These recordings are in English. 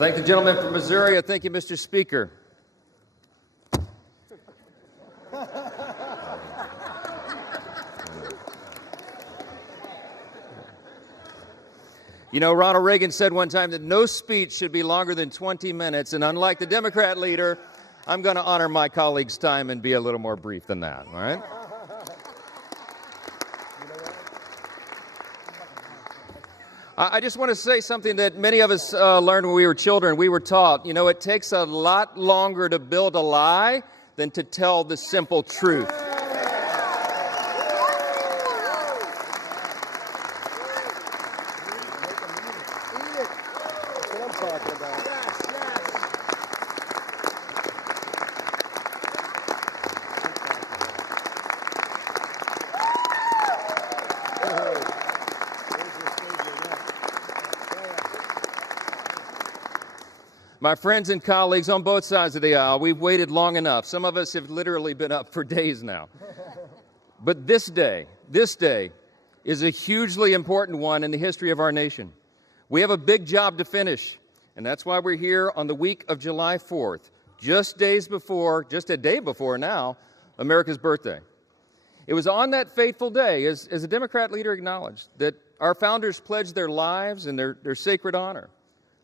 Thank the gentleman from Missouri. Thank you, Mr. Speaker. You know, Ronald Reagan said one time that no speech should be longer than 20 minutes, and unlike the Democrat leader, I'm going to honor my colleague's time and be a little more brief than that, all right? I just want to say something that many of us learned when we were children. We were taught, you know, it takes a lot longer to build a lie than to tell the simple truth. My friends and colleagues on both sides of the aisle, we've waited long enough. Some of us have literally been up for days now. But this day is a hugely important one in the history of our nation. We have a big job to finish, and that's why we're here on the week of July 4th, just a day before now, America's birthday. It was on that fateful day, as the Democrat leader acknowledged, that our founders pledged their lives and their sacred honor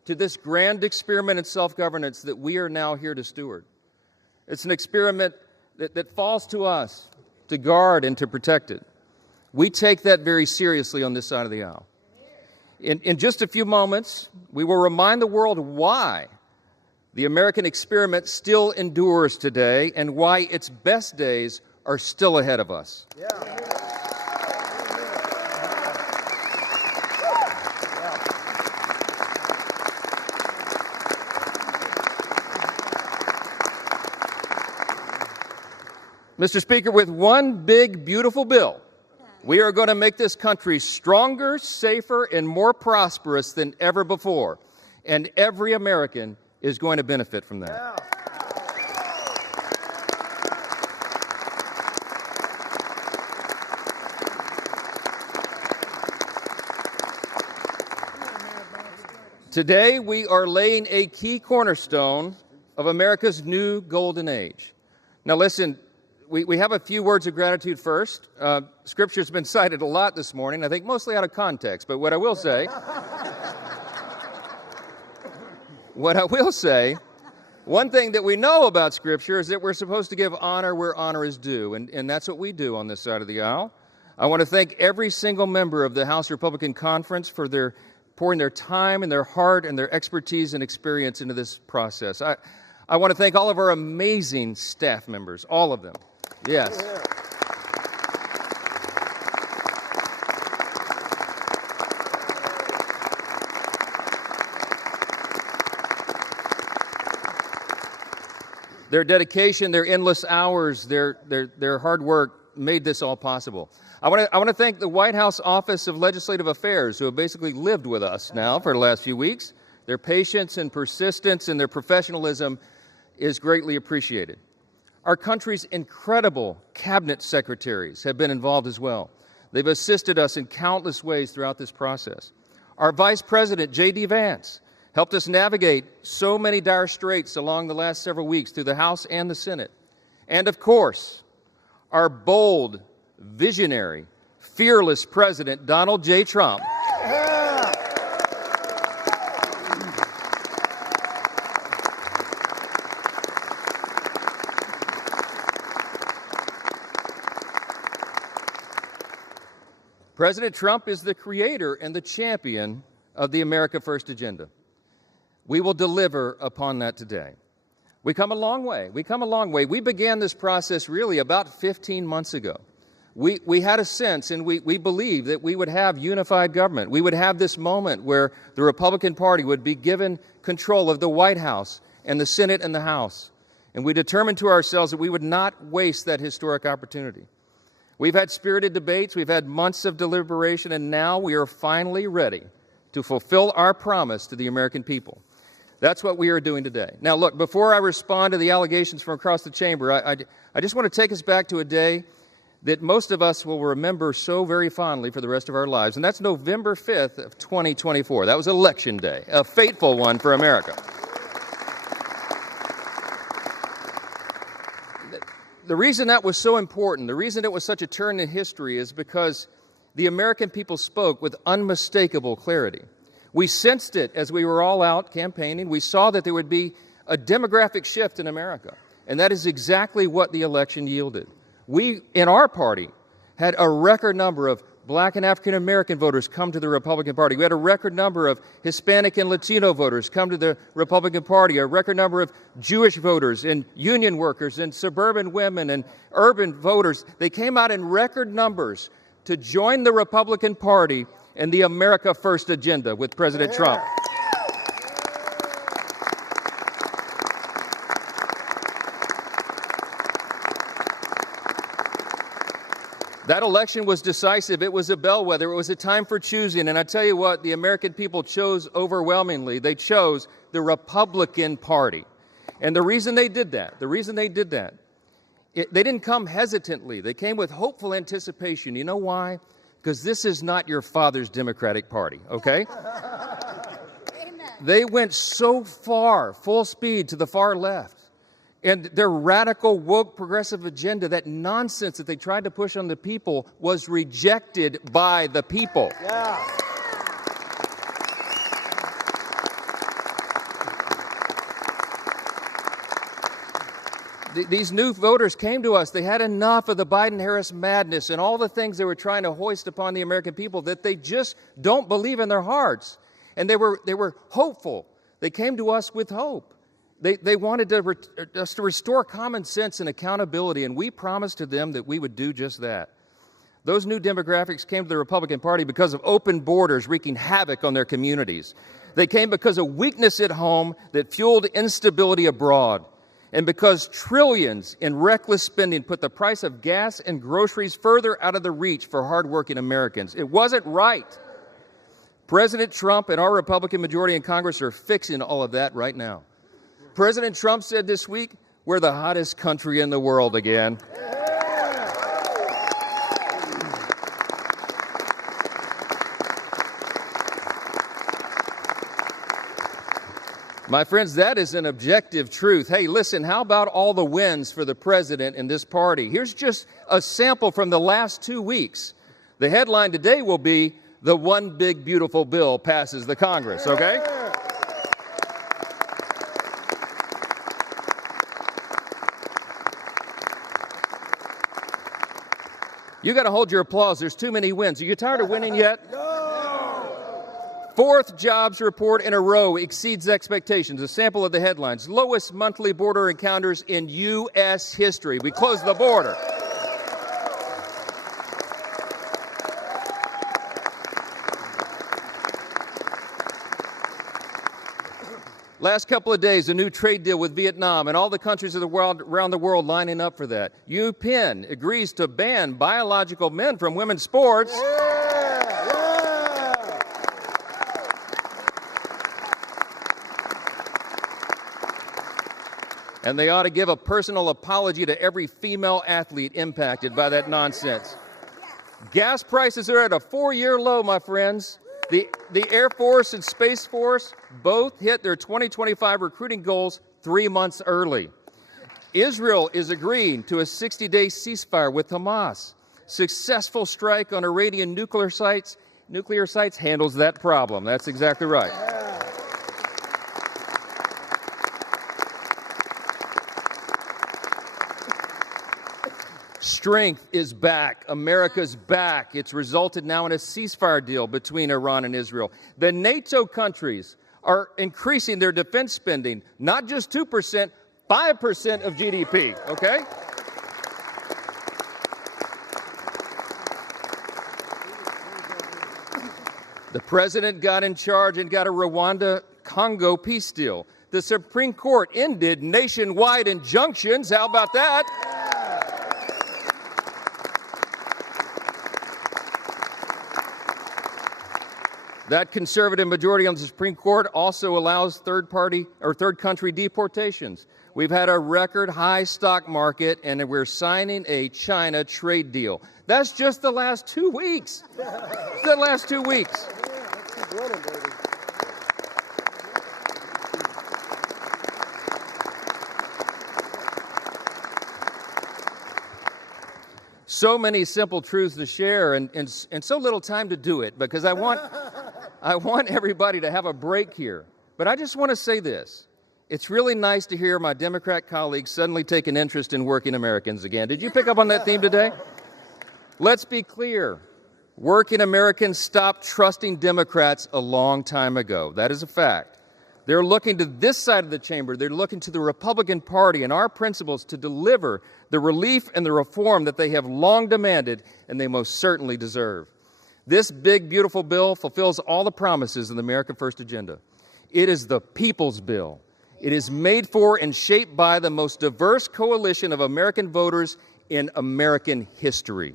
to this grand experiment in self-governance that we are now here to steward. It's an experiment that falls to us to guard and to protect it. We take that very seriously on this side of the aisle. In just a few moments, we will remind the world why the American experiment still endures today and why its best days are still ahead of us. Yeah. Mr. Speaker, with one big, beautiful bill, we are going to make this country stronger, safer, and more prosperous than ever before. And every American is going to benefit from that. Yeah. Today, we are laying a key cornerstone of America's new golden age. Now, listen. We have a few words of gratitude first. Scripture's been cited a lot this morning, I think mostly out of context, but what I will say, one thing that we know about Scripture is that we're supposed to give honor where honor is due, and that's what we do on this side of the aisle. I want to thank every single member of the House Republican Conference for their pouring their time and their heart and their expertise and experience into this process. I want to thank all of our amazing staff members, all of them. Yes. Their dedication, their endless hours, their hard work made this all possible. I want to thank the White House Office of Legislative Affairs, who have basically lived with us now for the last few weeks. Their patience and persistence and their professionalism is greatly appreciated. Our country's incredible cabinet secretaries have been involved as well. They've assisted us in countless ways throughout this process. Our Vice President, J.D. Vance, helped us navigate so many dire straits along the last several weeks through the House and the Senate. And of course, our bold, visionary, fearless President, Donald J. Trump, President Trump is the creator and the champion of the America First agenda. We will deliver upon that today. We come a long way. We began this process really about 15 months ago. We had a sense and we believed that we would have unified government. We would have this moment where the Republican Party would be given control of the White House and the Senate and the House. And we determined to ourselves that we would not waste that historic opportunity. We've had spirited debates, we've had months of deliberation, and now we are finally ready to fulfill our promise to the American people. That's what we are doing today. Now, look, before I respond to the allegations from across the chamber, I just want to take us back to a day that most of us will remember so very fondly for the rest of our lives, and that's November 5th of 2024. That was Election Day, a fateful one for America. The reason that was so important, the reason it was such a turn in history is because the American people spoke with unmistakable clarity. We sensed it as we were all out campaigning. We saw that there would be a demographic shift in America, and that is exactly what the election yielded. We, in our party, had a record number of Black and African American voters come to the Republican Party. We had a record number of Hispanic and Latino voters come to the Republican Party, a record number of Jewish voters and union workers and suburban women and urban voters. They came out in record numbers to join the Republican Party and the America First agenda with President Trump. That election was decisive. It was a bellwether. It was a time for choosing. And I tell you what, the American people chose overwhelmingly. They chose the Republican Party. And the reason they did that, they didn't come hesitantly. They came with hopeful anticipation. You know why? Because this is not your father's Democratic Party, okay? They went so far, full speed, to the far left. And their radical, woke, progressive agenda, that nonsense that they tried to push on the people, was rejected by the people. Yeah. These new voters came to us. They had enough of the Biden-Harris madness and all the things they were trying to hoist upon the American people that they just don't believe in their hearts. And they were hopeful. They came to us with hope. They wanted us to restore common sense and accountability, and we promised to them that we would do just that. Those new demographics came to the Republican Party because of open borders wreaking havoc on their communities. They came because of weakness at home that fueled instability abroad, and because trillions in reckless spending put the price of gas and groceries further out of the reach for hardworking Americans. It wasn't right. President Trump and our Republican majority in Congress are fixing all of that right now. President Trump said this week, we're the hottest country in the world again. My friends, that is an objective truth. Hey, listen, how about all the wins for the president and this party? Here's just a sample from the last 2 weeks. The headline today will be, the one big beautiful bill passes the Congress, okay? You got to hold your applause. There's too many wins. Are you tired of winning yet? No. Fourth jobs report in a row exceeds expectations. A sample of the headlines. Lowest monthly border encounters in U.S. history. We closed the border. Last couple of days, a new trade deal with Vietnam and all the countries of the world, around the world lining up for that. UPenn agrees to ban biological men from women's sports. And they ought to give a personal apology to every female athlete impacted by that nonsense. Gas prices are at a 4-year low, my friends. The Air Force and Space Force both hit their 2025 recruiting goals 3 months early. Israel is agreeing to a 60-day ceasefire with Hamas. Successful strike on Iranian nuclear sites handles that problem. That's exactly right. Strength is back. America's back. It's resulted now in a ceasefire deal between Iran and Israel. The NATO countries are increasing their defense spending, not just 2%, 5% of GDP, okay? The president got in charge and got a Rwanda-Congo peace deal. The Supreme Court ended nationwide injunctions. How about that? That conservative majority on the Supreme Court also allows third country deportations. We've had a record high stock market, and we're signing a China trade deal. That's just the last 2 weeks. The last 2 weeks. So many simple truths to share and so little time to do it, because I want everybody to have a break here. But I just want to say this. It's really nice to hear my Democrat colleagues suddenly take an interest in working Americans again. Did you pick up on that theme today? Let's be clear. Working Americans stopped trusting Democrats a long time ago. That is a fact. They're looking to this side of the chamber. They're looking to the Republican Party and our principles to deliver the relief and the reform that they have long demanded and they most certainly deserve. This big, beautiful bill fulfills all the promises of the America First agenda. It is the people's bill. It is made for and shaped by the most diverse coalition of American voters in American history.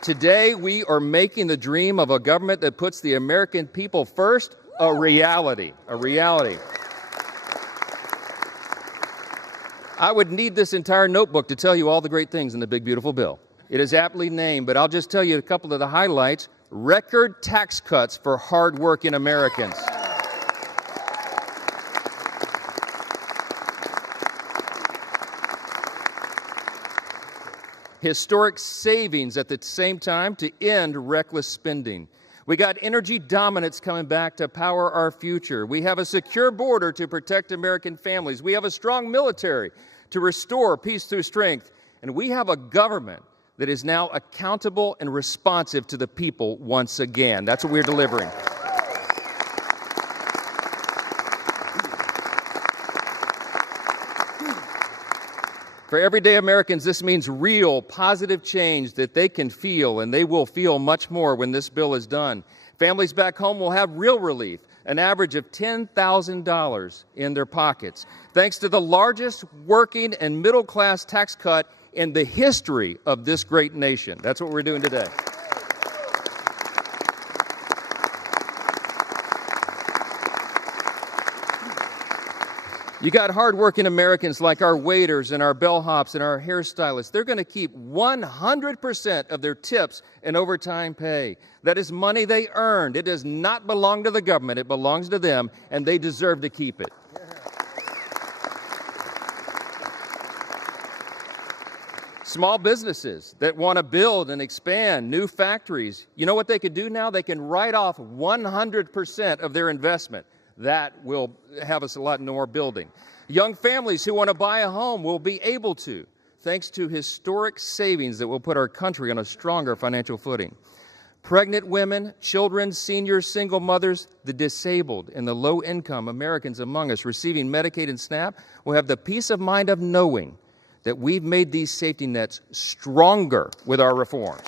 Today, we are making the dream of a government that puts the American people first a reality. A reality. I would need this entire notebook to tell you all the great things in the big, beautiful bill. It is aptly named, but I'll just tell you a couple of the highlights. Record tax cuts for hardworking Americans. Historic savings at the same time to end reckless spending. We got energy dominance coming back to power our future. We have a secure border to protect American families. We have a strong military to restore peace through strength. And we have a government that is now accountable and responsive to the people once again. That's what we're delivering. For everyday Americans, this means real, positive change that they can feel, and they will feel much more when this bill is done. Families back home will have real relief, an average of $10,000 in their pockets, thanks to the largest working and middle-class tax cut in the history of this great nation. That's what we're doing today. You got hardworking Americans like our waiters and our bellhops and our hairstylists. They're going to keep 100% of their tips and overtime pay. That is money they earned. It does not belong to the government. It belongs to them, and they deserve to keep it. Small businesses that want to build and expand new factories, you know what they can do now? They can write off 100% of their investment. That will have us a lot more building. Young families who want to buy a home will be able to, thanks to historic savings that will put our country on a stronger financial footing. Pregnant women, children, seniors, single mothers, the disabled, and the low-income Americans among us receiving Medicaid and SNAP will have the peace of mind of knowing that we've made these safety nets stronger with our reforms.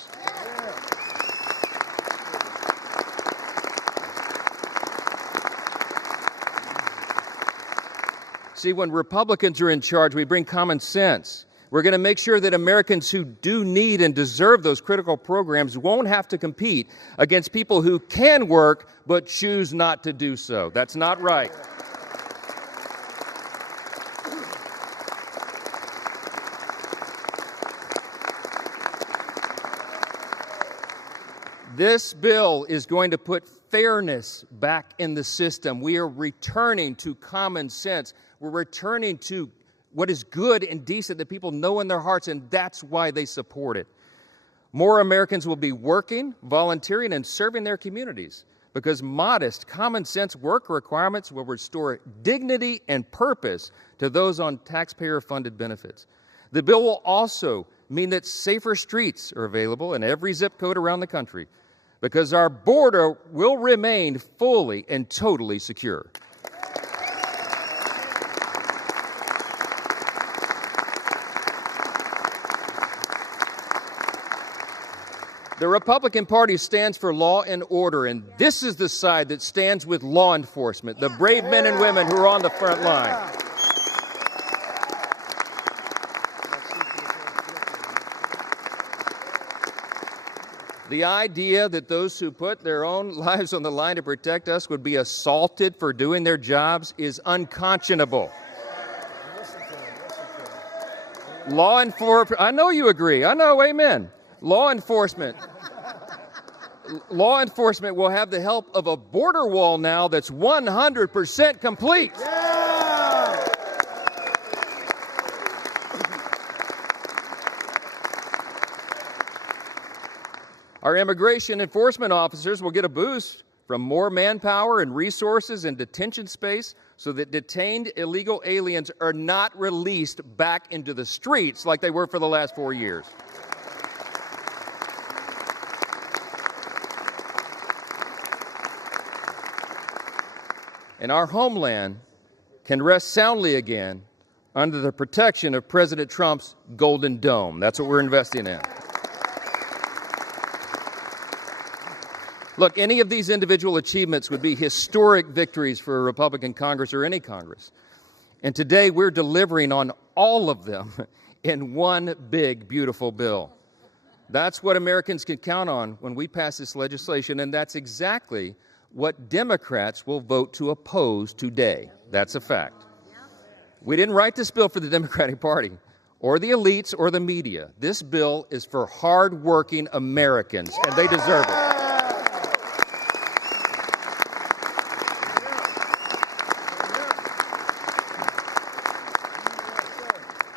See, when Republicans are in charge, we bring common sense. We're going to make sure that Americans who do need and deserve those critical programs won't have to compete against people who can work but choose not to do so. That's not right. This bill is going to put fairness back in the system. We are returning to common sense. We're returning to what is good and decent that people know in their hearts, and that's why they support it. More Americans will be working, volunteering, and serving their communities because modest, common sense work requirements will restore dignity and purpose to those on taxpayer-funded benefits. The bill will also mean that safer streets are available in every zip code around the country because our border will remain fully and totally secure. The Republican Party stands for law and order, and this is the side that stands with law enforcement, the brave men and women who are on the front line. The idea that those who put their own lives on the line to protect us would be assaulted for doing their jobs is unconscionable. Law enforcement, I know you agree. I know, amen. Law enforcement will have the help of a border wall now that's 100% complete. Yeah! Our immigration enforcement officers will get a boost from more manpower and resources and detention space so that detained illegal aliens are not released back into the streets like they were for the last 4 years. And our homeland can rest soundly again under the protection of President Trump's Golden Dome. That's what we're investing in. Look, any of these individual achievements would be historic victories for a Republican Congress or any Congress. And today we're delivering on all of them in one big, beautiful bill. That's what Americans can count on when we pass this legislation, and that's exactly what Democrats will vote to oppose today. That's a fact. We didn't write this bill for the Democratic Party or the elites or the media. This bill is for hard-working Americans, and they deserve it.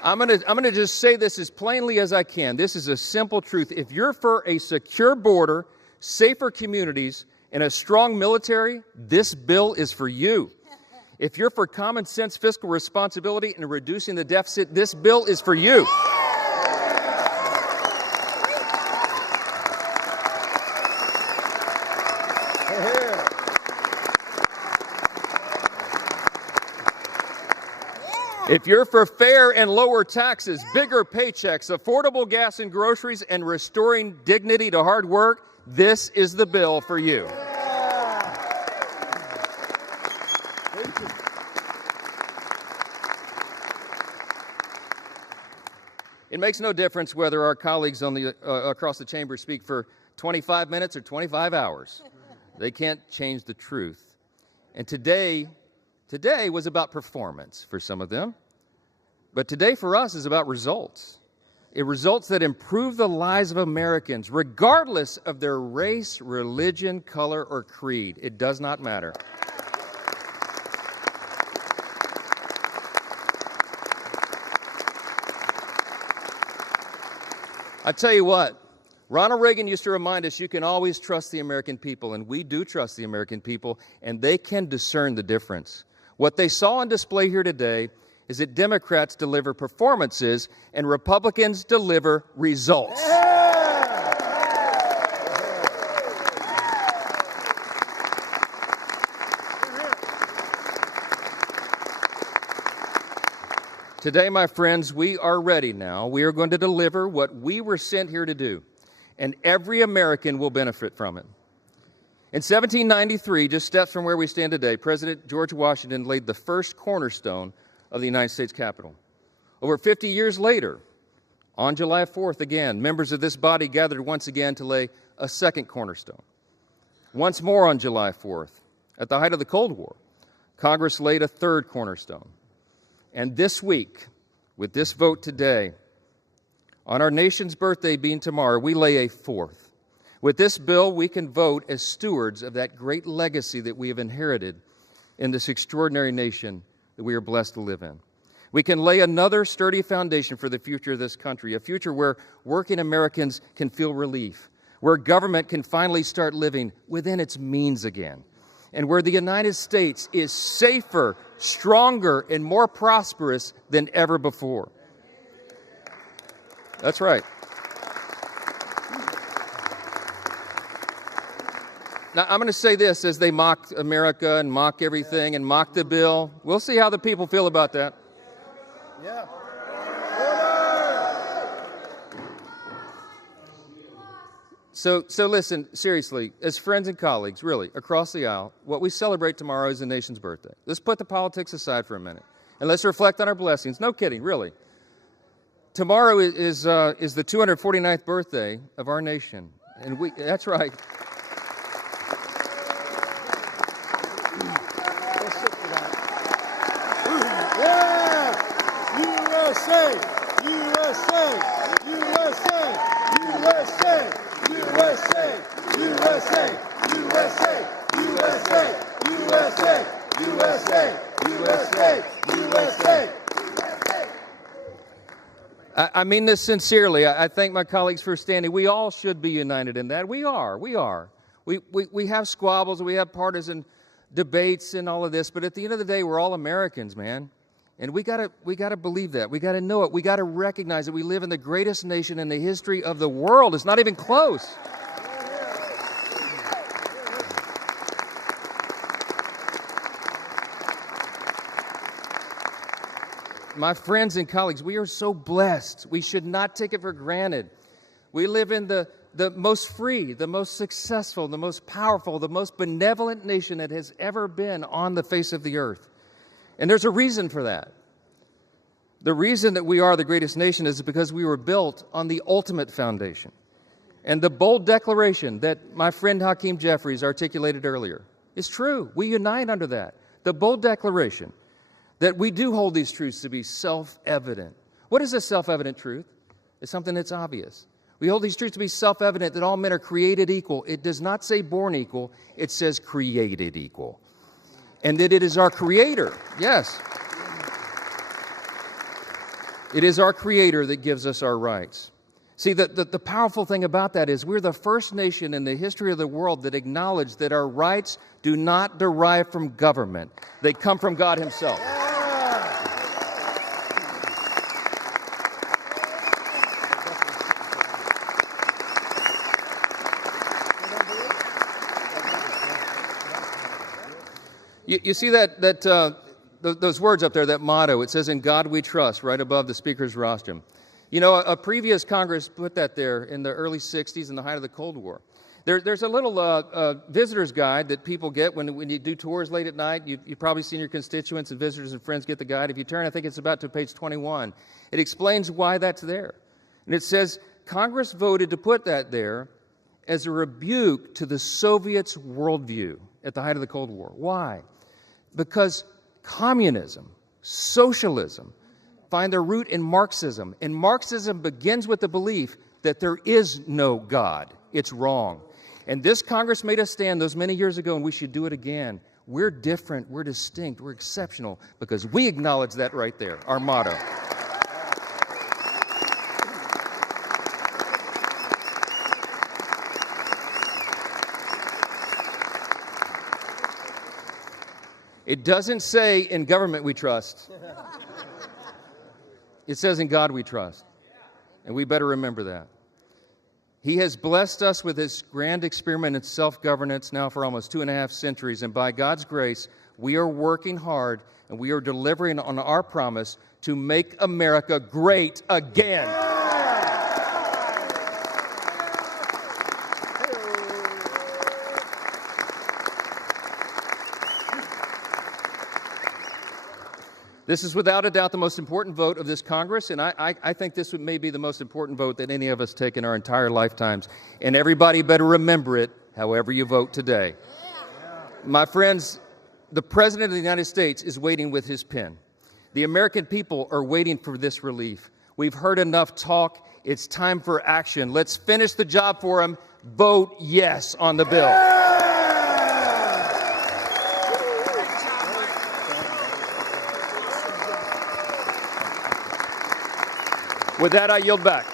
I'm going to just say this as plainly as I can. This is a simple truth. If you're for a secure border, safer communities, and a strong military, this bill is for you. If you're for common sense fiscal responsibility and reducing the deficit, this bill is for you. If you're for fair and lower taxes, bigger paychecks, affordable gas and groceries, and restoring dignity to hard work, this is the bill for you. It makes no difference whether our colleagues on across the chamber speak for 25 minutes or 25 hours. They can't change the truth. And today was about performance for some of them. But today for us is about results. Results that improve the lives of Americans, regardless of their race, religion, color, or creed. It does not matter. I tell you what, Ronald Reagan used to remind us you can always trust the American people, and we do trust the American people, and they can discern the difference. What they saw on display here today is that Democrats deliver performances and Republicans deliver results. Today, my friends, we are ready now. We are going to deliver what we were sent here to do, and every American will benefit from it. In 1793, just steps from where we stand today, President George Washington laid the first cornerstone of the United States Capitol. Over 50 years later, on July 4th again, members of this body gathered once again to lay a second cornerstone. Once more on July 4th, at the height of the Cold War, Congress laid a third cornerstone. And this week, with this vote today, on our nation's birthday being tomorrow, we lay a fourth. With this bill, we can vote as stewards of that great legacy that we have inherited in this extraordinary nation that we are blessed to live in. We can lay another sturdy foundation for the future of this country, a future where working Americans can feel relief, where government can finally start living within its means again, and where the United States is safer, stronger, and more prosperous than ever before. That's right. Now, I'm going to say this as they mock America and mock everything and mock the bill. We'll see how the people feel about that. Yeah. So listen, seriously, as friends and colleagues, really, across the aisle, what we celebrate tomorrow is the nation's birthday. Let's put the politics aside for a minute, and let's reflect on our blessings. No kidding, really. Tomorrow is the 249th birthday of our nation. And that's right. Yeah! USA! USA! USA! USA! USA! USA! USA! USA! USA! USA! USA! USA! I mean this sincerely. I thank my colleagues for standing. We all should be united in that. We are. We have squabbles, we have partisan debates and all of this, but at the end of the day, we're all Americans, man. And we gotta believe that. We gotta know it. We gotta recognize that we live in the greatest nation in the history of the world. It's not even close. My friends and colleagues, we are so blessed. We should not take it for granted. We live in the most free, the most successful, the most powerful, the most benevolent nation that has ever been on the face of the earth. And there's a reason for that. The reason that we are the greatest nation is because we were built on the ultimate foundation. And the bold declaration that my friend Hakeem Jeffries articulated earlier is true. We unite under that. The bold declaration that we do hold these truths to be self-evident. What is a self-evident truth? It's something that's obvious. We hold these truths to be self-evident that all men are created equal. It does not say born equal. It says created equal. And that it is our Creator, yes. It is our Creator that gives us our rights. See, the powerful thing about that is we're the first nation in the history of the world that acknowledged that our rights do not derive from government. They come from God Himself. You see those words up there, that motto. It says, "In God we trust," right above the speaker's rostrum. You know, a previous Congress put that there in the early 60s in the height of the Cold War. There's a little visitor's guide that people get when you do tours late at night. You've probably seen your constituents and visitors and friends get the guide. If you turn, I think it's about to page 21. It explains why that's there. And it says, Congress voted to put that there as a rebuke to the Soviets' worldview at the height of the Cold War. Why? Because communism, socialism, find their root in Marxism. And Marxism begins with the belief that there is no God. It's wrong. And this Congress made us stand those many years ago, and we should do it again. We're different, we're distinct, we're exceptional, because we acknowledge that right there, our motto. It doesn't say in government we trust. It says in God we trust. And we better remember that. He has blessed us with His grand experiment in self-governance now for almost 2.5 centuries. And by God's grace, we are working hard and we are delivering on our promise to make America great again. This is without a doubt the most important vote of this Congress, and I think this may be the most important vote that any of us take in our entire lifetimes. And everybody better remember it, however you vote today. My friends, the President of the United States is waiting with his pen. The American people are waiting for this relief. We've heard enough talk. It's time for action. Let's finish the job for him. Vote yes on the bill. With that, I yield back.